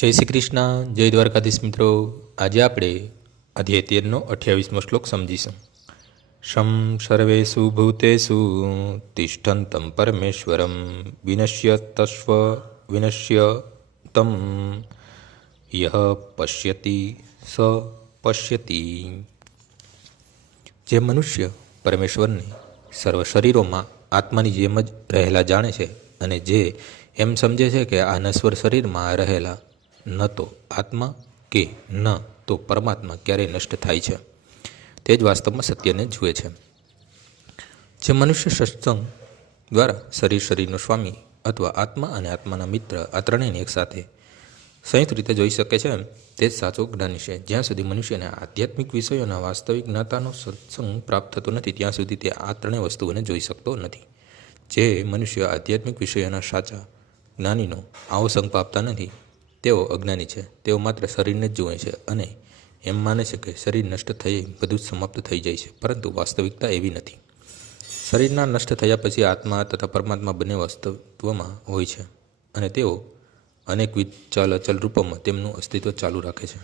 જય શ્રી કૃષ્ણ. જય દ્વારકાધીશ મિત્રો. આજે આપણે અધ્યાય તેરનો અઠ્યાવીસમો શ્લોક સમજીશું. શમ સર્વેષુ ભૂતેષુ તિષ્ઠંતમ પરમેશ્વરમ વિનશ્ય તસ્વ વિનશ્ય તમ યહ પશ્યતિ સ પશ્યતિ. જે મનુષ્ય પરમેશ્વરને સર્વ શરીરોમાં આત્માની જેમ જ રહેલા જાણે છે અને જે એમ સમજે છે કે આ નશ્વર શરીરમાં રહેલા ન તો આત્મા કે ન તો પરમાત્મા ક્યારેય નષ્ટ થાય છે. તે જ વાસ્તવમાં સત્યને જુએ છે. જે મનુષ્ય સત્સંગ દ્વારા શરીર શરીરનો સ્વામી અથવા આત્મા અને આત્માના મિત્ર આ ત્રણેયને એકસાથે સંયુક્ત રીતે જોઈ શકે છે તે જ સાચો જ્ઞાની છે. જ્યાં સુધી મનુષ્યને આધ્યાત્મિક વિષયોના વાસ્તવિક જ્ઞાતાનો સત્સંગ પ્રાપ્ત થતો નથી, ત્યાં સુધી તે આ ત્રણેય વસ્તુઓને જોઈ શકતો નથી. જે મનુષ્ય આધ્યાત્મિક વિષયોના સાચા જ્ઞાનીનો આવો સંગ પામતા નથી તેઓ અજ્ઞાની છે. તેઓ માત્ર શરીરને જ જુએ છે અને એમ માને છે કે શરીર નષ્ટ થઈ બધું જ સમાપ્ત થઈ જાય છે, પરંતુ વાસ્તવિકતા એવી નથી. શરીરના નષ્ટ થયા પછી આત્મા તથા પરમાત્મા બંને વાસ્તવમાં હોય છે અને તેઓ અનેકવિધ ચલ અચલ રૂપોમાં તેમનું અસ્તિત્વ ચાલુ રાખે છે.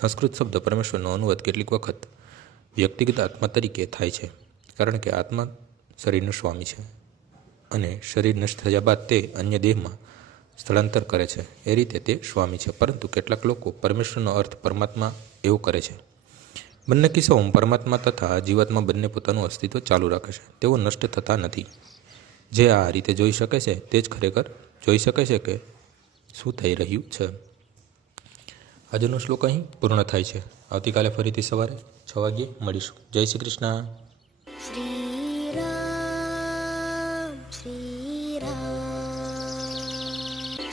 સંસ્કૃત શબ્દ પરમેશ્વરનો અનુવાદ કેટલીક વખત વ્યક્તિગત આત્મા તરીકે થાય છે, કારણ કે આત્મા શરીરનો સ્વામી છે અને શરીર નષ્ટ થયા બાદ તે અન્ય દેહમાં સ્થળાંતર કરે છે. એ રીતે તે સ્વામી છે. પરંતુ કેટલાક લોકો પરમેશ્વરનો અર્થ પરમાત્મા એવો કરે છે. બંને કિસ્સાઓમાં પરમાત્મા તથા જીવાત્મા બંને પોતાનું અસ્તિત્વ ચાલુ રાખે છે. તેઓ નષ્ટ થતા નથી. જે આ રીતે જોઈ શકે છે તે જ ખરેખર જોઈ શકે છે કે શું થઈ રહ્યું છે. આજનો શ્લોક અહીં પૂર્ણ થાય છે. આવતીકાલે ફરીથી સવારે છ વાગ્યે મળીશું. જય શ્રી કૃષ્ણ.